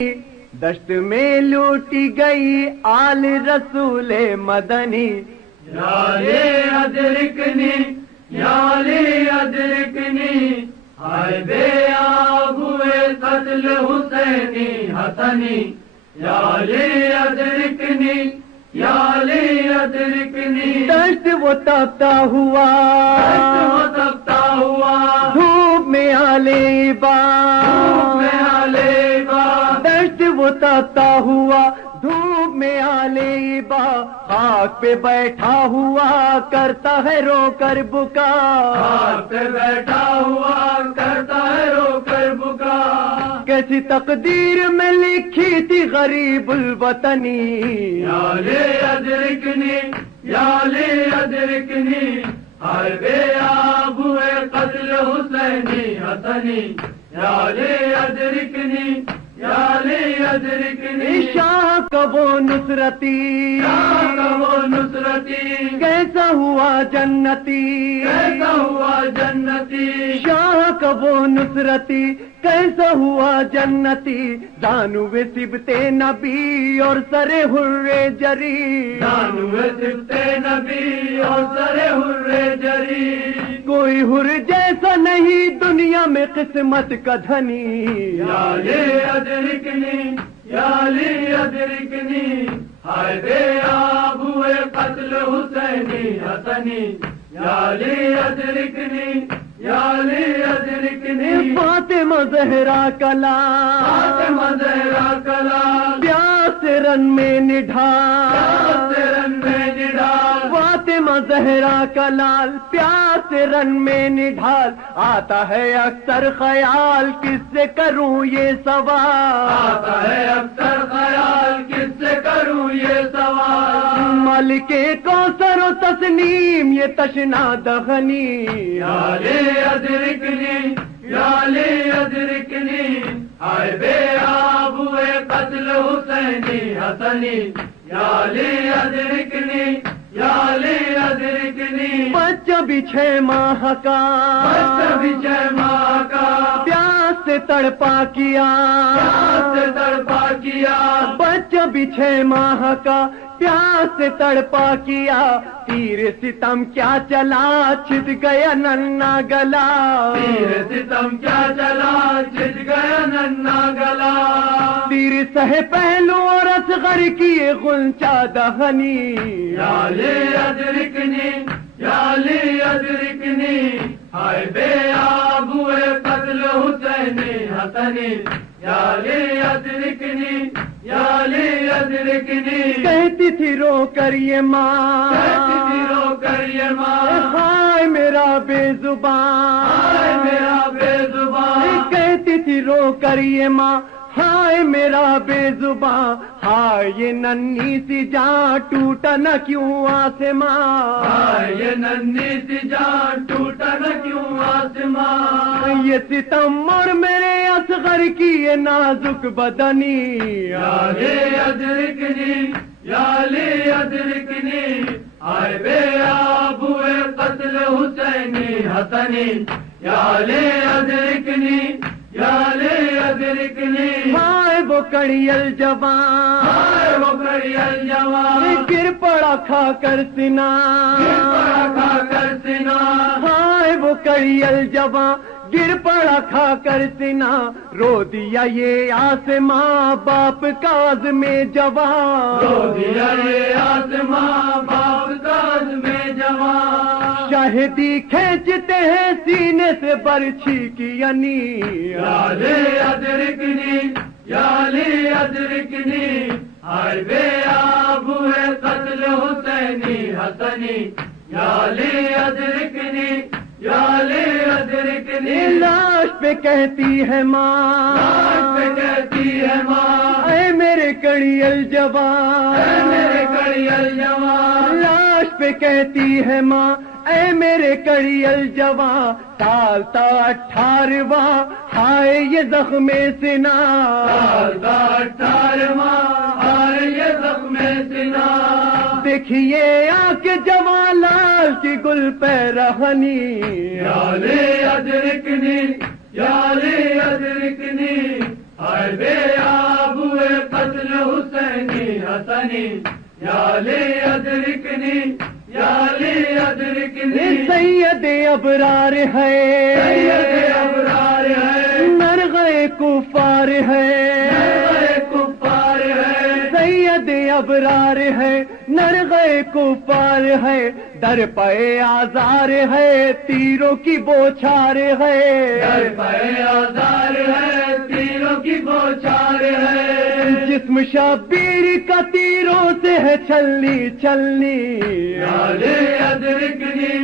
دشت میں لوٹی گئی آل رسول مدنی، یالے ادرکنی یالے ادرکنی، ہائے بے آب ہوئے قتل حسینی حسنی، یالے ادرکنی یالے ادرکنی، دشت وہ تپتا ہوا وہ تپتا ہوا، دھوپ میں آلے با، میں آلے با، دشت وہ تپتا ہوا دھوپ میں آلے با، خاک پہ بیٹھا ہوا کرتا ہے رو کر بکا، خاک پہ بیٹھا ہوا کرتا ہے رو کر بکا، کیسی تقدیر میں لکھی تھی غریب الوطنی، یالے ادرکنی یالے ادرکنی، ہائے بے آب ہوئے قتل حسینی حسنی، یالے ادرکنی یالے ادرکنی، شاہ کا وہ نصرتی وہ نصرتی، کیسا ہوا جنتی، کیسا ہوا جنتی، شاہ کا وہ نصرتی کیسا ہوا جنتی، دانوے سبتے نبی اور سر حرے جری، دانوے سبتے نبی اور سر حرے جری، کوئی حر جیسا نہیں دنیا میں قسمت کا دھنی، یالے ادرکنی یالے ادرکنی، ہائے بے آب ہوئے قتل حسینی حسنی، یالے ادرکنی یالے ادرکنی، فاطمہ زہرا کلا فاطمہ زہرا کلال، پیاس رن میں نڈھال، رن میں نڈال، فاطمہ زہرا کلال پیاس رن میں نڈھال، آتا ہے اکثر خیال کس سے کروں یہ سوال، آتا ہے اکثر خیال کس سے کروں یہ سوال، مالک کوثر و تسنیم یہ تشنا دغنی، یالے ادرکنی یالے ادرکنی، ہائے بے آب ہوئے قتل حسینی حسنی، یالے ادرکنی یالے ادرکنی، بچہ بھی 6 ماہ کا بچہ بھی 6 ماہ کا، پیاس سے تڑپا کیا، پیاس سے تڑپا کیا، بچہ بھی 6 ماہ کا پیاس سے تڑپا کیا، تیر ستم کیا چلا چھت گیا ننا گلا، تیر ستم کیا چلا چھٹ گیا ننا گلا، تیر سہ پہلو اور اصغر کی یہ غنچہ دہنی، یالے ادرکنی یالے ادرکنی، ہائے بے آب ہوئے قتل حسینی حسنی، یالے ادرکنی یالے ادرکنی، کہتی تھی رو کر یہ ماں، کہتی تھی رو کر یہ ماں، ہائے میرا بے زبان، ہائے میرا بے زبان، کہتی تھی رو کر یہ ماں، ہائے میرا بے زباں، ہائے یہ ننھی سی جان ٹوٹا نہ کیوں آسمان، ہائے یہ ننھی سی جان ٹوٹا نہ کیوں آسمان، یہ ستم اور میرے اصغر کی یہ نازک بدنی، یالے ادرکنی یالے ادرکنی، ہائے بے آب ہوئے قتل حسینی حسنی، یالے ادرکنی یالے ادرکنی، ہائے وہ کڑیل جوان، ہائے وہ کڑیل جوان، گر پڑا کھا کر سنا، پڑا کھا کر سنا، ہائے وہ کڑیل جوان گر پڑا کھا کر سنا، رو دیا یہ آسماں باپ کاز میں جوان، رو دیا یہ آسماں باپ کاز میں جوان، شاہدی کھینچتے ہیں سینے سے برچھی کی ینی، یالے ادرکنی یالے ادرکنی، ہائے بے آب ہوئے قتل حسینی حسنی، یالے ادرکنی یالے ادرکنی، لاش پہ کہتی ہے ماں، لاش پہ کہتی ہے ماں، اے میرے کڑیل اے جوان، میرے کڑیل جوان، لاش پہ کہتی ہے ماں اے میرے کڑیل جوان، سال تا 18واں ہائے یہ زخم سنا، سال کا 18واں ہائے یہ زخم سنا، دیکھیے آنکھ جوان لال کی گل پہ رہنی، یالے ادرکنی یالے ادرکنی، ہائے بے آب حسنی یا علی ادرکنی یا علی ادرکنی سید ابرار ہے سید ابرار ہے نرغے کفار ہے نرغے کفار ہے سید ابرار ہے نرغے کفار ہے در پہ آزار ہے تیروں کی بوچھار ہے در پہ آزار ہے تیروں کی بوچھار ہے جسم شبیر کا تیروں سے ہے چھلنی چھلنی یا علی ادرکنی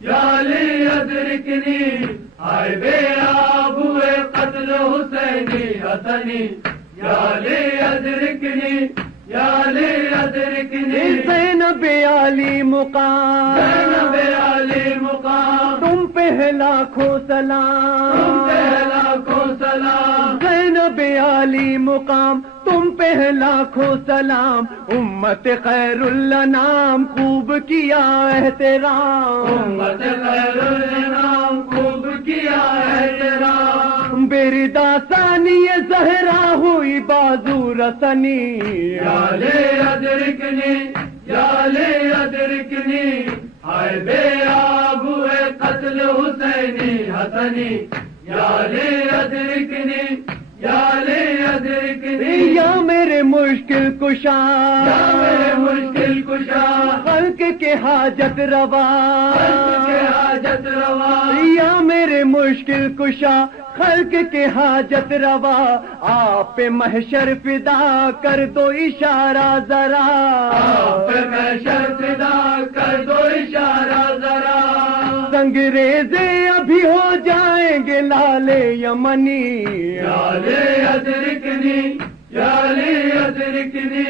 یا علی ادرکنی ہائے بے آب ہوئے قتل حسینی حسنی یا علی ادرکنی یا علی ادرکنی زینب علی مقام زینب علی مقام تم پہ لاکھوں تم سلام پہ لاکھوں سلام زینب علی مقام تم پہ لاکھوں سلام امت خیر الانام خوب کیا احترام امت خیر الانام خوب کیا احترام بردا ثانی زہرا ہوئی بازو رسنی یا علی ادرکنی یا علی ادرکنی ہائے بے آب ہوئے قتل حسینی حسنی یا علی ادرکنی یا علی ادرکنی یا میرے مشکل کشا یا میرے مشکل کشا خلق کے حاجت روا خلق کے حاجت روا یا میرے مشکل کشا خلق کے حاجت روا آپ پہ محشر فدا کر دو اشارہ ذرا آپ میں شرفدا کر دو اشارہ ذرا سنگریزے ابھی ہو جائیں گے لال یمنی یا علی ادرکنی یا علی ادرکنی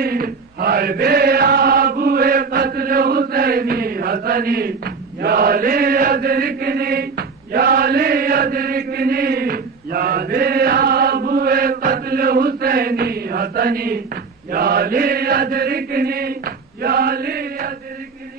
ہائے بے آب ہوئے قتل حسینی حسنی یا علی ادرکنی یا علی ادرکنی یا بے آب ہوئے قتل حسینی حسنی یا علی ادرکنی یا علی ادرکنی